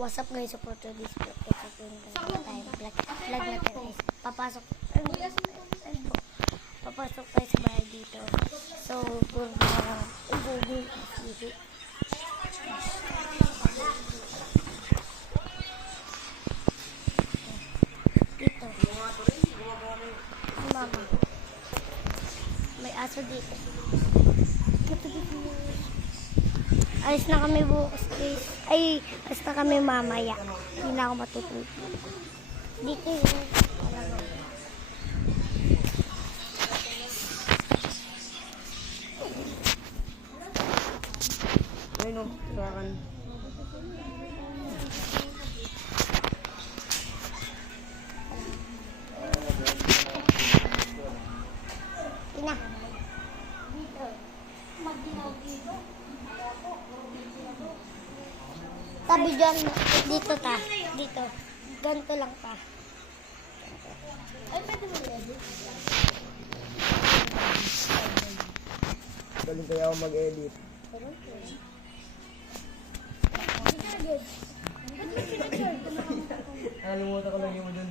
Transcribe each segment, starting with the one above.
What's up guys, support to this vlog. Ito po yung tayo vlog natin guys. Papasok tayo sa bahay dito. So, puro na lang ububi. Dito. Si mama. May aso dito. Alis na kami bukas guys. Ay, alis na kami mamaya. Hindi na ako matutulog. Dito yun. Ayun o, surakan. Ina. Dito. Magdinaw dito. Tabi dyan. Dito ta. Dito. Ganito lang pa. Ay, pwede mo edit. Galing kaya ako mag-edit. Nalimutan ko lang yung mo dun.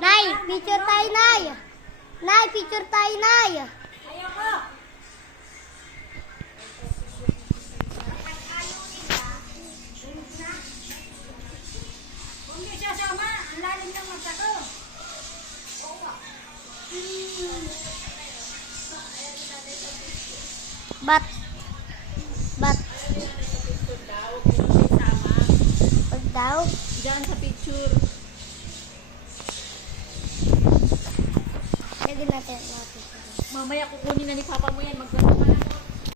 Nay, picture tayo, Nay. Nay, picture tayo, Nay. Ayoko! Kung di siya sama, ang lalim ng mata ko. Bat. Pag daw. Diyan sa picture. Pwede natin. Mamaya kukunin na ni Papa mo yan. Maglaro ka na.